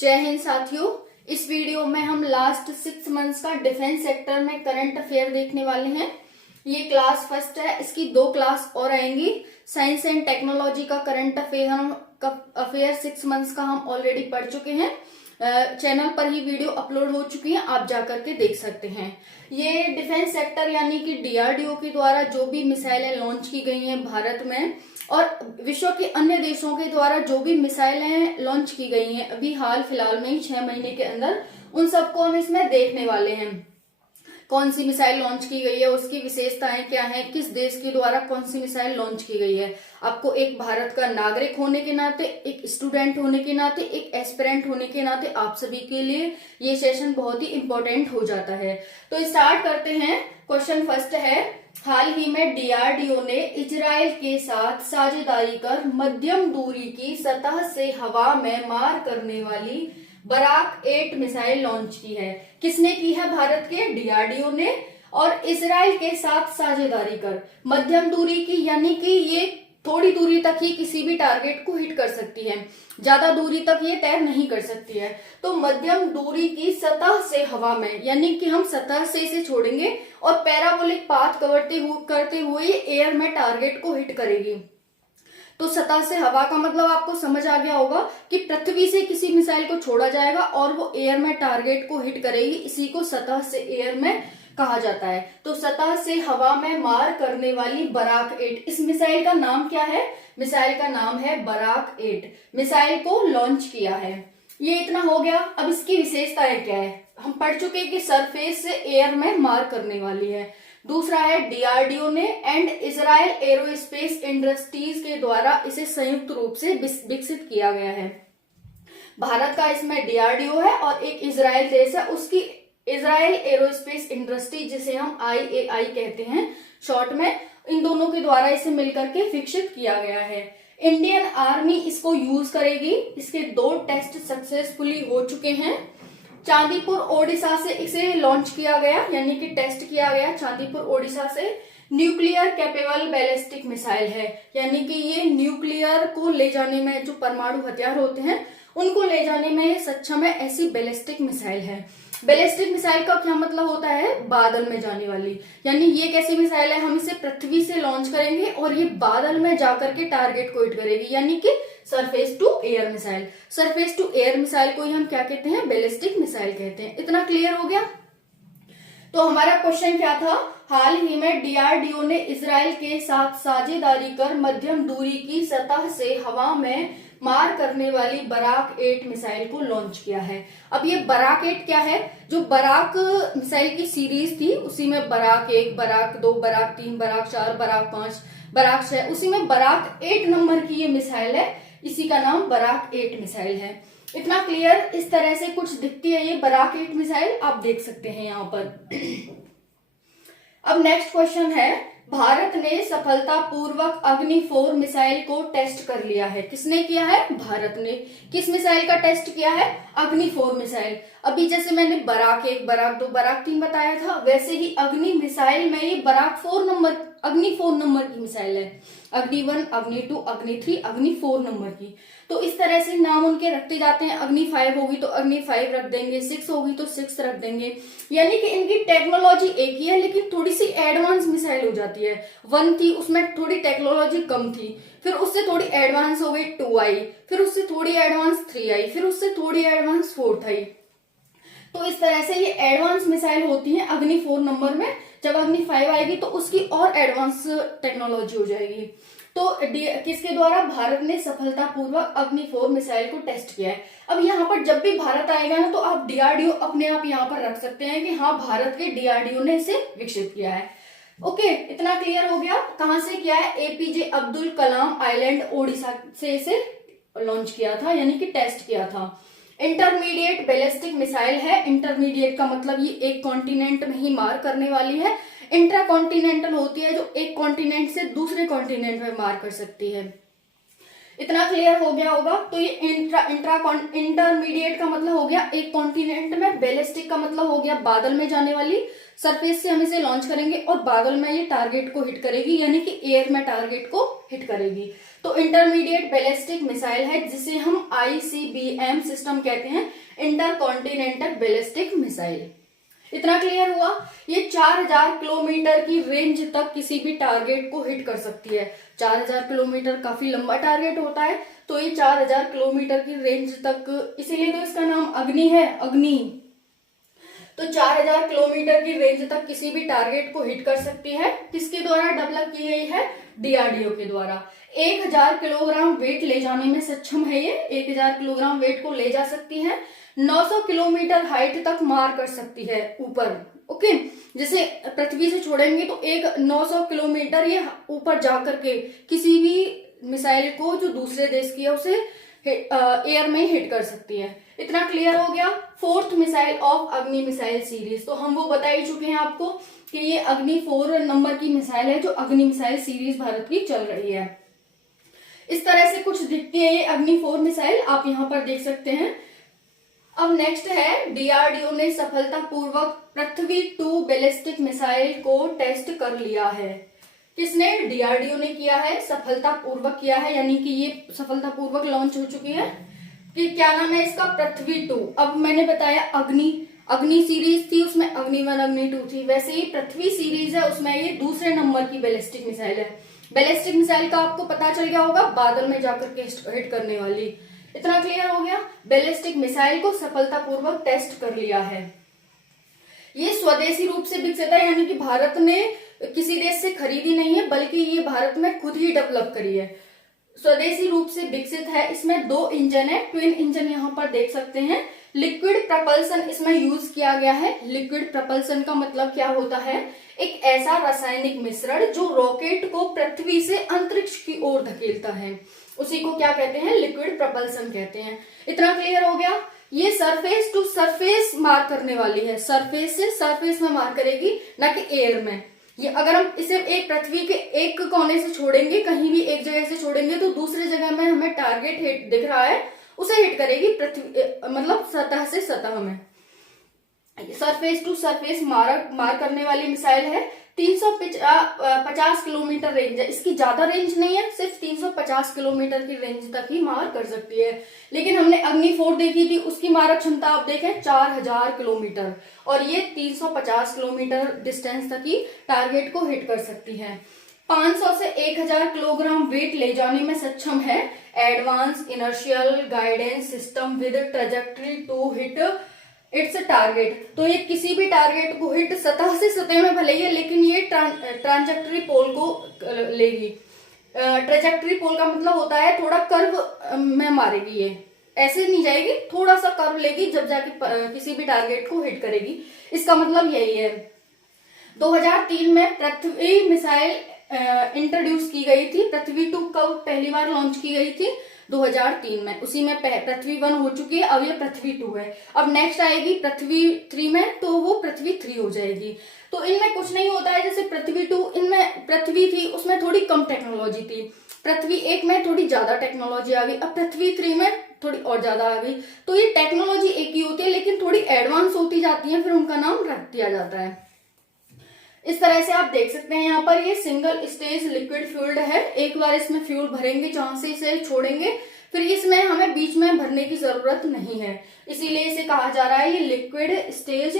जय हिंद साथियों। इस वीडियो में हम लास्ट 6 मंथ्स का डिफेंस सेक्टर में करंट अफेयर देखने वाले हैं। ये क्लास फर्स्ट है, इसकी 2 क्लास और आएंगी। साइंस एंड टेक्नोलॉजी का करंट अफेयर 6 मंथ्स का हम ऑलरेडी पढ़ चुके हैं। चैनल पर ही वीडियो अपलोड हो चुकी है, आप जाकर के देख सकते हैं। ये डिफेंस सेक्टर यानी कि डीआरडीओ के द्वारा जो भी मिसाइलें लॉन्च की गई हैं भारत में और विश्व के अन्य देशों के द्वारा जो भी मिसाइलें लॉन्च की गई हैं अभी हाल फिलहाल में ही 6 महीने के अंदर, उन सबको हम इसमें देखने वाले हैं। कौन सी मिसाइल लॉन्च की गई है, उसकी विशेषताएं क्या हैं, किस देश के द्वारा कौन सी मिसाइल लॉन्च की गई है। आपको एक भारत का नागरिक होने के नाते, एक स्टूडेंट होने के नाते, एक एस्पिरेंट होने के नाते आप सभी के लिए ये सेशन बहुत ही इंपॉर्टेंट हो जाता है। तो स्टार्ट करते हैं। क्वेश्चन फर्स्ट है, हाल ही में डीआरडीओ ने इजराइल के साथ साझेदारी कर मध्यम दूरी की सतह से हवा में मार करने वाली बराक 8 मिसाइल लॉन्च की है। किसने की है? भारत के डीआरडीओ ने, और इजराइल के साथ साझेदारी कर मध्यम दूरी की, यानी कि ये थोड़ी दूरी तक ही किसी भी टारगेट को हिट कर सकती है, ज्यादा दूरी तक ये तय नहीं कर सकती है। तो मध्यम दूरी की सतह से हवा में, यानी कि हम सतह से इसे छोड़ेंगे और पैराबोलिक पाथ करते हुए ये एयर में टारगेट को हिट करेगी। तो सतह से हवा का मतलब आपको समझ आ गया होगा कि पृथ्वी से किसी मिसाइल को छोड़ा जाएगा और वो एयर में टारगेट को हिट करेगी। इसी को सतह से एयर में कहा जाता है। तो सतह से हवा में मार करने वाली बराक 8, इस मिसाइल का नाम क्या है? मिसाइल का नाम है बराक 8। मिसाइल को लॉन्च किया है। ये इतना हो गया। अब इसकी विशेषताएं क्या है? हम पढ़ चुके हैं कि सरफेस से एयर में मार करने वाली है। दूसरा है, डीआरडीओ ने एंड इजराइल एरोस्पेस इंडस्ट्रीज के द्वारा इसे संयुक्त रूप से विकसित किया गया है। भारत का इसमें डीआरडीओ है और एक इजराइल देश है, उसकी इजराइल एरोस्पेस इंडस्ट्री, जिसे हम IAI कहते हैं शॉर्ट में, इन दोनों के द्वारा इसे मिलकर के विकसित किया गया है। इंडियन आर्मी इसको यूज करेगी। इसके 2 टेस्ट सक्सेसफुली हो चुके हैं। चांदीपुर ओडिशा से इसे लॉन्च किया गया, यानी कि टेस्ट किया गया चांदीपुर ओडिशा से। न्यूक्लियर कैपेबल बैलिस्टिक मिसाइल है, यानी कि ये न्यूक्लियर को ले जाने में, जो परमाणु हथियार होते हैं उनको ले जाने में ये सक्षम है, ऐसी बैलिस्टिक मिसाइल है। बैलिस्टिक मिसाइल का क्या मतलब होता है? बादल में जाने वाली। यानी ये कैसी मिसाइल है? हम इसे पृथ्वी से लॉन्च करेंगे और ये बादल में जाकर के टारगेट को हिट करेगी, यानी कि surface to air missile. Surface to air missile को ही हम क्या कहते हैं? बैलिस्टिक मिसाइल कहते हैं। इतना क्लियर हो गया? तो हमारा क्वेश्चन क्या था? हाल ही में डीआरडीओ ने इजराइल के साथ साझेदारी कर मध्यम दूरी की सतह से हवा में मार करने वाली बराक 8 मिसाइल को लॉन्च किया है। अब ये बराक 8 क्या है? जो बराक मिसाइल की सीरीज थी उसी में Barak 1, Barak 2, Barak 3, Barak 4, Barak 5, Barak 6, उसी में बराक 8 नंबर की ये मिसाइल है। इसी का नाम बराक 8 मिसाइल है। इतना क्लियर? इस तरह से कुछ दिखती है ये बराक 8 मिसाइल, आप देख सकते हैं यहाँ पर। अब नेक्स्ट क्वेश्चन है, भारत ने सफलतापूर्वक अग्नि 4 मिसाइल को टेस्ट कर लिया है। किसने किया है? भारत ने। किस मिसाइल का टेस्ट किया है? अग्नि 4 मिसाइल। अभी जैसे मैंने बराक 1, बराक 2, बराक 3 बताया था, वैसे ही अग्नि मिसाइल में ये बराक 4 नंबर, अग्नि 4 नंबर की मिसाइल है। अग्नि 1, अग्नि 2, अग्नि 3, अग्नि 4 नंबर की। तो इस तरह से नाम उनके रखते जाते हैं। अग्नि 5 होगी तो अग्नि 5 रख देंगे, 6 होगी तो 6 रख देंगे। यानी कि इनकी टेक्नोलॉजी एक ही है, लेकिन थोड़ी सी एडवांस मिसाइल हो जाती है। 1 थी, उसमें थोड़ी टेक्नोलॉजी कम थी, फिर उससे थोड़ी एडवांस हो गई 2 आई, फिर उससे थोड़ी एडवांस 3 आई, फिर उससे थोड़ी एडवांस 4 आई। तो इस तरह से ये एडवांस मिसाइल होती है अग्नि 4 नंबर में। जब अग्नि 5 आएगी तो उसकी और एडवांस टेक्नोलॉजी हो जाएगी। तो किसके द्वारा? भारत ने सफलतापूर्वक अग्नि 4 मिसाइल को टेस्ट किया है। अब यहाँ पर जब भी भारत आएगा ना, तो आप डीआरडीओ अपने आप यहाँ पर रख सकते हैं कि हाँ, भारत के डीआरडीओ ने इसे विकसित किया है। ओके, इतना क्लियर हो गया? कहां से किया है? एपीजे अब्दुल कलाम आइलैंड ओडिशा से इसे लॉन्च किया था, यानी कि टेस्ट किया था। इंटरमीडिएट बैलिस्टिक मिसाइल है। इंटरमीडिएट का मतलब ये एक कॉन्टिनेंट में ही मार करने वाली है। इंट्रा कॉन्टिनेंटल होती है, जो एक कॉन्टिनेंट से दूसरे कॉन्टिनेंट में मार कर सकती है। इतना क्लियर हो गया होगा? तो ये इंटरमीडिएट का मतलब हो गया एक कॉन्टिनेंट में, बैलिस्टिक का मतलब हो गया बादल में जाने वाली। सरफेस से हम इसे लॉन्च करेंगे और बादल में ये टारगेट को हिट करेगी, यानी कि एयर में टारगेट को हिट करेगी। तो इंटरमीडिएट बैलिस्टिक मिसाइल है जिसे हम ICBM सिस्टम कहते हैं, इंटर कॉन्टिनेंटल बैलिस्टिक मिसाइल। इतना क्लियर हुआ। ये 4000 किलोमीटर की रेंज तक किसी भी टारगेट को हिट कर सकती है। 4000 किलोमीटर काफी लंबा टारगेट होता है, तो ये 4000 किलोमीटर की रेंज तक, इसीलिए तो इसका नाम अग्नि है, अग्नि। तो 4000 किलोमीटर की रेंज तक किसी भी टारगेट को हिट कर सकती है। किसके द्वारा डेवलप की गई है? DRDO के द्वारा। 1000 किलोग्राम वेट ले जाने में सक्षम है ये, 1000 किलोग्राम वेट को ले जा सकती है। 900 किलोमीटर हाइट तक मार कर सकती है ऊपर। ओके, जैसे पृथ्वी से छोड़ेंगे तो 900 किलोमीटर ये ऊपर जाकर के किसी भी मिसाइल को जो दूसरे देश की है उसे एयर में हिट कर सकती है। इतना क्लियर हो गया। फोर्थ मिसाइल ऑफ अग्नि मिसाइल सीरीज, तो हम वो बता ही चुके हैं आपको कि ये अग्नि 4 नंबर की मिसाइल है जो अग्नि मिसाइल सीरीज भारत की चल रही है। इस तरह से कुछ दिखती है ये अग्नि 4 मिसाइल, आप यहाँ पर देख सकते हैं। अब नेक्स्ट है, DRDO ने सफलतापूर्वक पृथ्वी 2 बैलिस्टिक मिसाइल को टेस्ट कर लिया है। किसने? DRDO ने किया है, सफलतापूर्वक किया है, यानी कि ये सफलतापूर्वक लॉन्च हो चुकी है। कि क्या नाम है इसका? पृथ्वी 2। अब मैंने बताया अग्नि सीरीज थी, उसमें अग्नि 1 अग्नि 2 थी, वैसे ही पृथ्वी सीरीज है, उसमें ये दूसरे नंबर की बैलिस्टिक मिसाइल है। बैलिस्टिक मिसाइल का आपको पता चल गया होगा, बादल में जाकर के हिट करने वाली। इतना क्लियर हो गया। बैलिस्टिक मिसाइल को सफलतापूर्वक टेस्ट कर लिया है। ये स्वदेशी रूप से विकसित है, यानी कि भारत ने किसी देश से खरीदी नहीं है, बल्कि ये भारत में खुद ही डेवलप करी है। स्वदेशी रूप से विकसित है। इसमें 2 इंजन है, ट्विन इंजन यहाँ पर देख सकते हैं। लिक्विड प्रपल्सन इसमें यूज किया गया है। लिक्विड प्रपल्सन का मतलब क्या होता है? एक ऐसा रासायनिक मिश्रण जो रॉकेट को पृथ्वी से अंतरिक्ष की ओर धकेलता है, उसी को क्या कहते हैं? लिक्विड प्रपल्सन कहते हैं। इतना क्लियर हो गया। ये सरफेस टू सरफेस मार करने वाली है, सरफेस से सरफेस में मार करेगी, ना कि एयर में। ये अगर हम इसे एक पृथ्वी के एक कोने से छोड़ेंगे, कहीं भी एक जगह से छोड़ेंगे, तो दूसरे जगह में हमें टारगेट हिट दिख रहा है, उसे हिट करेगी पृथ्वी, मतलब सतह से सतह में। सरफेस टू सरफेस मार करने वाली मिसाइल है। 350 किलोमीटर रेंज है, इसकी ज्यादा रेंज नहीं है, सिर्फ 350 किलोमीटर की रेंज तक ही मार कर सकती है। लेकिन हमने अग्नि 4 देखी थी, उसकी मारक क्षमता आप देखें 4000 किलोमीटर, और ये 350 किलोमीटर डिस्टेंस तक ही टारगेट को हिट कर सकती है। 500 से 1000 किलोग्राम वेट ले जाने में सक्षम है। Advance inertial guidance system with trajectory to hit its target, तो ये किसी भी टारगेट को हिट सतह से सतह में भले ही है, लेकिन ये ट्रांजेक्टरी पोल को लेगी। ट्रेजेक्टरी पोल का मतलब होता है थोड़ा कर्व में मारेगी, ये ऐसे नहीं जाएगी, थोड़ा सा कर्व लेगी जब जाके किसी भी टारगेट को हिट करेगी। इसका मतलब यही है। 2003 में पृथ्वी मिसाइल इंट्रोड्यूस की गई थी। पृथ्वी 2 कब पहली बार लॉन्च की गई थी? 2003 में। उसी में पृथ्वी 1 हो चुकी है, अब ये पृथ्वी 2 है। अब नेक्स्ट आएगी पृथ्वी 3 में, तो वो पृथ्वी 3 हो जाएगी। तो इनमें कुछ नहीं होता है, जैसे पृथ्वी 2, इनमें पृथ्वी थी उसमें थोड़ी कम टेक्नोलॉजी थी, पृथ्वी 1 में थोड़ी ज्यादा टेक्नोलॉजी आ गई, अब पृथ्वी 3 में थोड़ी और ज्यादा आ गई। तो ये टेक्नोलॉजी एक ही होती है, लेकिन थोड़ी एडवांस होती जाती है, फिर उनका नाम रख दिया जाता है। इस तरह से आप देख सकते हैं यहाँ पर ये सिंगल स्टेज लिक्विड फ्यूल्ड है। एक बार इसमें फ्यूल भरेंगे, जहां से इसे छोड़ेंगे, फिर इसमें हमें बीच में भरने की जरूरत नहीं है, इसीलिए इसे कहा जा रहा है ये liquid stage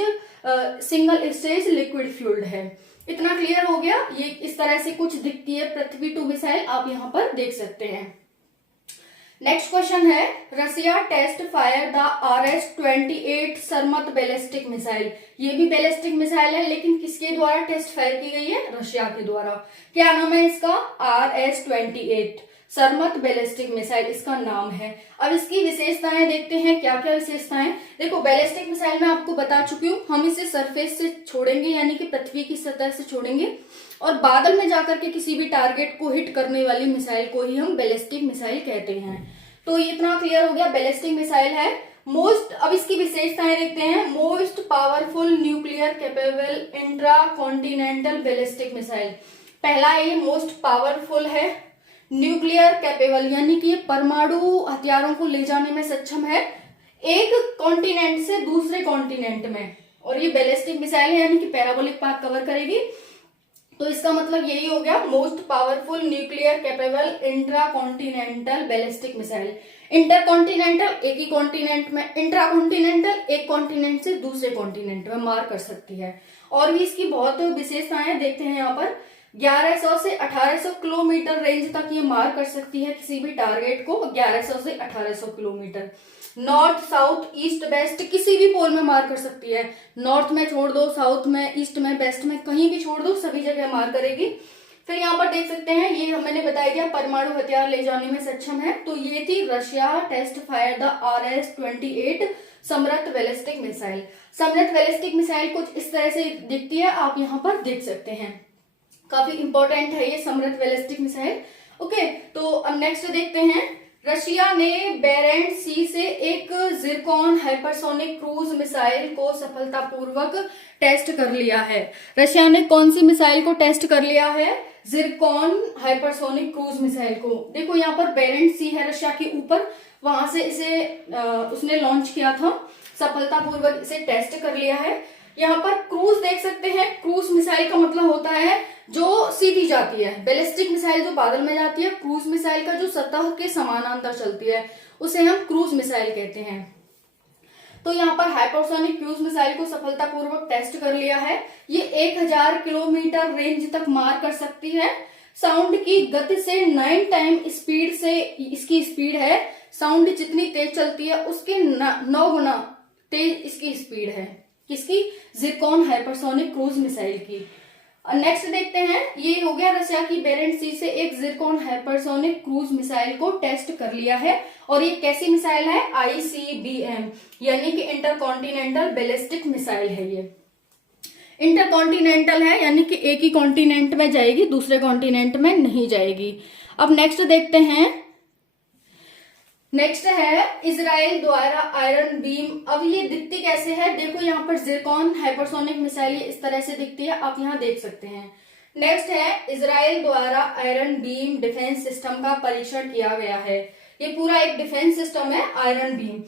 single stage liquid fuelled है। इतना क्लियर हो गया। ये इस तरह से कुछ दिखती है पृथ्वी 2 मिसाइल, आप यहाँ पर देख सकते हैं। नेक्स्ट क्वेश्चन है, Russia test fire the RS-28 Sarmat ballistic missile. ये भी बैलिस्टिक मिसाइल है, लेकिन किसके द्वारा टेस्ट फायर की गई है? रशिया के द्वारा। क्या नाम है इसका? RS-28 सरमत बैलिस्टिक मिसाइल इसका नाम है। अब इसकी विशेषताएं देखते हैं, क्या क्या विशेषताएं। देखो, बैलिस्टिक मिसाइल मैं आपको बता चुकी हूँ, हम इसे सरफेस से छोड़ेंगे, यानी कि पृथ्वी की सतह से छोड़ेंगे, और बादल में जाकर के किसी भी टारगेट को हिट करने वाली मिसाइल को ही हम बैलिस्टिक मिसाइल कहते हैं। तो ये इतना क्लियर हो गया, बैलिस्टिक मिसाइल है मोस्ट। अब इसकी विशेषताएं देखते हैं। Most powerful nuclear capable intra continental ballistic missile. पहला, ये मोस्ट पावरफुल है, न्यूक्लियर कैपेबल, यानी कि ये परमाणु हथियारों को ले जाने में सक्षम है एक कॉन्टिनेंट से दूसरे कॉन्टिनेंट में, और ये बैलिस्टिक मिसाइल है, यानी कि पैराबोलिक पाथ कवर करेगी। तो इसका मतलब यही हो गया, most powerful nuclear capable intra continental ballistic missile. Inter continental एक ही कॉन्टिनेंट में, इंट्रा कॉन्टिनेंटल एक कॉन्टिनेंट से दूसरे कॉन्टिनेंट में मार कर सकती है। और भी इसकी बहुत विशेषताएं देखते हैं यहाँ पर। 1100 से 1800 किलोमीटर रेंज तक ये मार कर सकती है किसी भी टारगेट को, 1100 से 1800 kilometre. North, south, east, west किसी भी पोल में मार कर सकती है। नॉर्थ में छोड़ दो, साउथ में, ईस्ट में, वेस्ट में, कहीं भी छोड़ दो, सभी जगह मार करेगी। फिर यहाँ पर देख सकते हैं, ये मैंने बताया गया परमाणु हथियार ले जाने में सक्षम है। तो ये थी Russia test fire the RS-28 समृद्ध बैलिस्टिक मिसाइल। समृद्ध बैलिस्टिक मिसाइल कुछ इस तरह से दिखती है, आप यहाँ पर देख सकते हैं। काफी इंपॉर्टेंट है ये समृद्ध बैलिस्टिक मिसाइल। ओके, तो अब नेक्स्ट देखते हैं। रशिया ने बेरेंट सी से एक जिरकॉन हाइपरसोनिक क्रूज मिसाइल को सफलतापूर्वक टेस्ट कर लिया है। रशिया ने कौन सी मिसाइल को टेस्ट कर लिया है? जिरकॉन हाइपरसोनिक क्रूज मिसाइल को। देखो यहाँ पर बेरेंट सी है रशिया के ऊपर, वहां से इसे उसने लॉन्च किया था, सफलतापूर्वक इसे टेस्ट कर लिया है। यहाँ पर क्रूज देख सकते हैं। क्रूज मिसाइल का मतलब होता है जो सीधी जाती है। बैलिस्टिक मिसाइल जो बादल में जाती है, क्रूज मिसाइल का जो सतह के समानांतर चलती है उसे हम क्रूज मिसाइल कहते हैं। तो यहाँ पर हाइपरसोनिक क्रूज मिसाइल को सफलतापूर्वक टेस्ट कर लिया है। ये 1000 किलोमीटर रेंज तक मार कर सकती है। साउंड की गति से 9 टाइम स्पीड से इसकी स्पीड है। साउंड जितनी तेज चलती है उसके 9 गुना तेज इसकी स्पीड है। किसकी? जिरकॉन हाइपरसोनिक क्रूज मिसाइल की। नेक्स्ट देखते हैं, ये हो गया रशिया की बेरेंट सी से एक जिरकॉन हाइपरसोनिक क्रूज मिसाइल को टेस्ट कर लिया है। और ये कैसी मिसाइल है? ICBM यानी कि इंटरकॉन्टिनेंटल बैलिस्टिक मिसाइल है। ये इंटरकॉन्टिनेंटल है यानी कि एक ही कॉन्टिनेंट में जाएगी, दूसरे कॉन्टिनेंट में नहीं जाएगी। अब नेक्स्ट देखते हैं। नेक्स्ट है इजराइल द्वारा आयरन बीम। अब ये दिखती कैसे है? देखो यहाँ पर जिरकॉन हाइपरसोनिक मिसाइल इस तरह से दिखती है, आप यहाँ देख सकते हैं। नेक्स्ट है इजराइल द्वारा आयरन बीम डिफेंस सिस्टम का परीक्षण किया गया है। ये पूरा एक डिफेंस सिस्टम है आयरन बीम।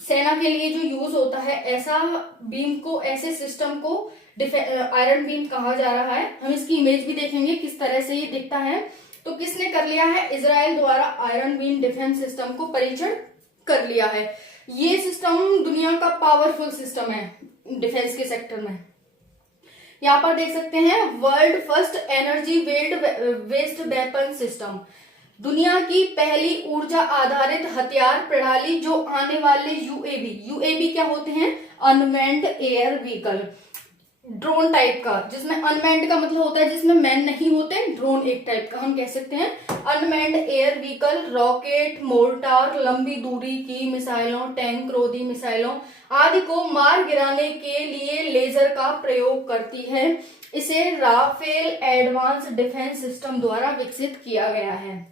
सेना के लिए जो यूज होता है, ऐसा बीम को, ऐसे सिस्टम को आयरन बीम कहा जा रहा है। हम इसकी इमेज भी देखेंगे किस तरह से ये दिखता है। तो किसने कर लिया है? इजराइल द्वारा आयरन बीम डिफेंस सिस्टम को परीक्षण कर लिया है। ये सिस्टम दुनिया का पावरफुल सिस्टम है डिफेंस के सेक्टर में। यहाँ पर देख सकते हैं, world first energy waste weapon system, दुनिया की पहली ऊर्जा आधारित हथियार प्रणाली जो आने वाले यूएवी क्या होते हैं? Unmanned air vehicle, drone type का, जिसमें अनमैन्ड का मतलब होता है जिसमें मैन नहीं होते, ड्रोन एक टाइप का हम कह सकते हैं। Unmanned air vehicle rocket, mortar, लंबी दूरी की मिसाइलों, टैंक रोधी मिसाइलों आदि को मार गिराने के लिए लेजर का प्रयोग करती है। इसे राफेल एडवांस डिफेंस सिस्टम द्वारा विकसित किया गया है।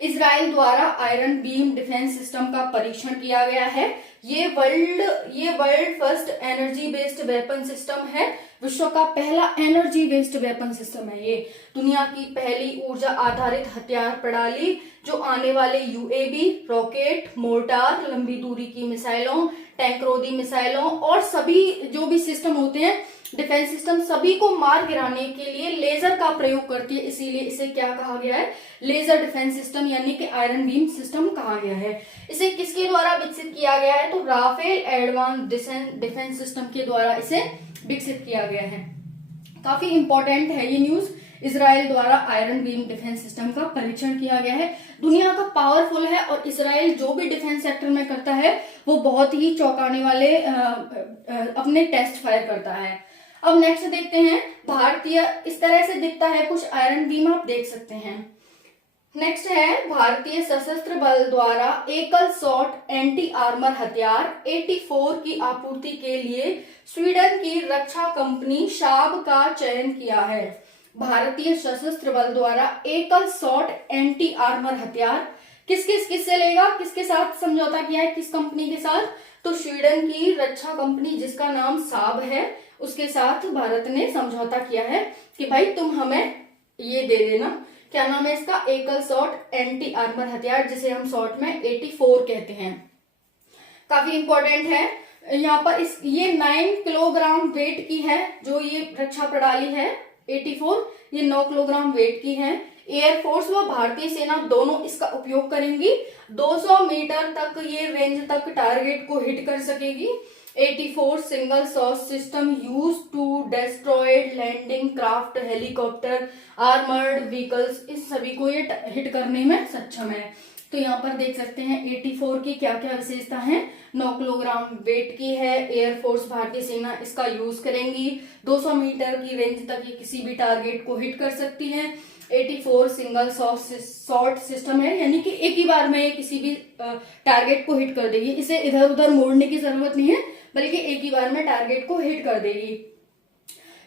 इजराइल द्वारा आयरन बीम डिफेंस सिस्टम का परीक्षण किया गया है। ये world first energy based weapon system है। विश्व का पहला एनर्जी बेस्ड वेपन सिस्टम है ये। दुनिया की पहली ऊर्जा आधारित हथियार प्रणाली जो आने वाले यूएवी, रॉकेट, मोर्टार, लंबी दूरी की मिसाइलों, टैंक रोधी मिसाइलों और सभी जो भी सिस्टम होते हैं डिफेंस सिस्टम, सभी को मार गिराने के लिए लेजर का प्रयोग करती है। इसीलिए इसे क्या कहा गया है? लेजर डिफेंस सिस्टम यानी कि आयरन बीम सिस्टम कहा गया है। इसे किसके द्वारा विकसित किया गया है? तो राफेल एडवांस डिफेंस सिस्टम के द्वारा इसे विकसित किया गया है। काफी इंपॉर्टेंट है ये न्यूज। इजराइल द्वारा आयरन बीम डिफेंस सिस्टम का परीक्षण किया गया है। दुनिया का पावरफुल है और इजराइल जो भी डिफेंस सेक्टर में करता है वो बहुत ही चौंकाने वाले अपने टेस्ट फायर करता है। अब नेक्स्ट देखते हैं भारतीय, इस तरह से दिखता है कुछ आयरन बीम, आप देख सकते हैं। नेक्स्ट है भारतीय सशस्त्र बल द्वारा एकल शॉट एंटी आर्मर हथियार 84 की आपूर्ति के लिए स्वीडन की रक्षा कंपनी शाब का चयन किया है। भारतीय सशस्त्र बल द्वारा एकल शॉट एंटी आर्मर हथियार किससे लेगा, किसके साथ समझौता किया है, किस कंपनी के साथ? तो स्वीडन की रक्षा कंपनी जिसका नाम साब है उसके साथ भारत ने समझौता किया है कि भाई तुम हमें ये दे देना। क्या नाम है इसका? एकल शॉट एंटी आर्मर हथियार, जिसे हम शॉर्ट में 84 कहते हैं। काफी इंपॉर्टेंट है। यहाँ पर ये 9 किलोग्राम वेट की है जो ये रक्षा प्रणाली है। 84 ये 9 किलोग्राम वेट की है। एयरफोर्स व भारतीय सेना दोनों इसका उपयोग करेंगी। 200 मीटर तक ये रेंज तक टारगेट को हिट कर सकेगी। 84 single source system use to destroyed landing craft, helicopter, armoured vehicles, इस सभी को ये हिट करने में सक्षम है। तो यहाँ पर देख सकते हैं 84 की क्या क्या विशेषता है। 9 किलोग्राम वेट की है, एयरफोर्स भारतीय सेना इसका यूज करेंगी, 200 मीटर की रेंज तक ये किसी भी टारगेट को हिट कर सकती है। 84 सिंगल शॉट सिस्टम है, यानी कि एक ही बार में किसी भी टारगेट को हिट कर देगी। इसे इधर उधर मोड़ने की जरूरत नहीं है, बल्कि एक ही बार में टारगेट को हिट कर देगी।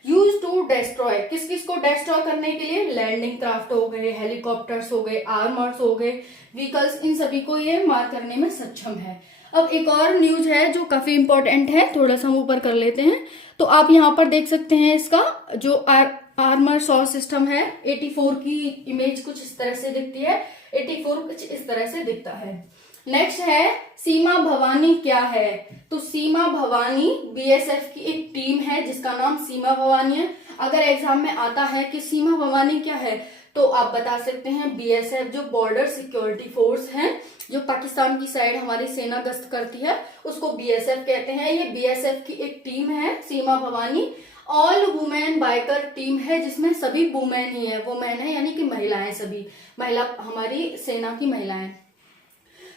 यूज टू डेस्ट्रॉय, किस किस को डेस्ट्रॉय करने के लिए? लैंडिंग क्राफ्ट हो गए, हेलीकॉप्टर्स हो गए, आर्मर्स हो गए, व्हीकल्स, इन सभी को ये मार करने में सक्षम है। अब एक और न्यूज है जो काफी इंपॉर्टेंट है, थोड़ा सा हम ऊपर कर लेते हैं। तो आप यहाँ पर देख सकते हैं इसका जो आर्मर सॉर्स सिस्टम है, 84 की इमेज कुछ इस तरह से दिखती है, 84 कुछ इस तरह से दिखता है। नेक्स्ट है सीमा भवानी क्या है? तो सीमा भवानी बीएसएफ की एक टीम है जिसका नाम सीमा भवानी है। अगर एग्जाम में आता है कि सीमा भवानी क्या है, तो आप बता सकते हैं बीएसएफ जो बॉर्डर सिक्योरिटी फोर्स है, जो पाकिस्तान की साइड हमारी सेना गश्त करती है, उसको बीएसएफ कहते हैं। ये बीएसएफ की एक टीम है Seema Bhawani. All women biker team है जिसमें सभी वुमेन ही है, वुमेन है यानी कि महिलाएं, सभी महिला हमारी सेना की महिलाएं।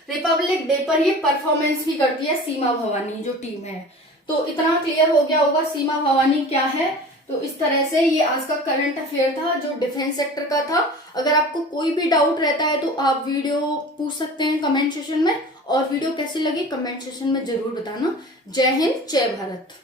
रिपब्लिक डे पर ये परफॉर्मेंस भी करती है सीमा भवानी जो टीम है। तो इतना क्लियर हो गया होगा सीमा भवानी क्या है। तो इस तरह से ये आज का करंट अफेयर था जो डिफेंस सेक्टर का था। अगर आपको कोई भी डाउट रहता है तो आप वीडियो पूछ सकते हैं कमेंट सेशन में, और वीडियो कैसी लगी कमेंट सेशन में जरूर बताना। जय हिंद, जय भारत।